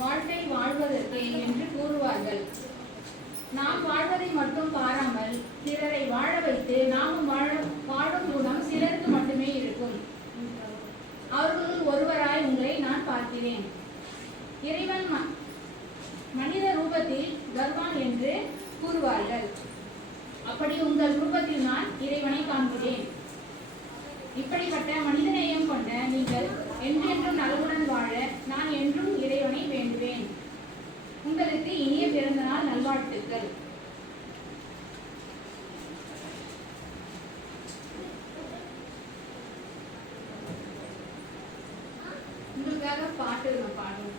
வாழ்க்கை வாழ்வதற்கு என்று கூறுவார்கள். நாம் வாழ்வதை மட்டும் பாராமல் பிறரை வாழ வைத்து நாமும் வாழும் குணம் சிலருக்கு மட்டுமே இருக்கும். அவர்களுள் ஒருவராய் உங்களை நான் பார்க்கிறேன். இறைவன் மனித ரூபத்தில் வருவான் என்று கூறுவார்கள். அப்படி உங்கள் ரூபத்தில் நான் இறைவனை காண்கிறேன். இப்படிப்பட்ட மனிதநேயம் கொண்ட நீங்கள் என்றென்றும் நலமுடன் வாழ நான் என்றும் இறைவனை வேண்டுவேன். உங்களுக்கு இனிய பிறந்த நாள் நல்வாழ்த்துக்கள். உங்களுக்காக பாட்டு பாடுவோம்.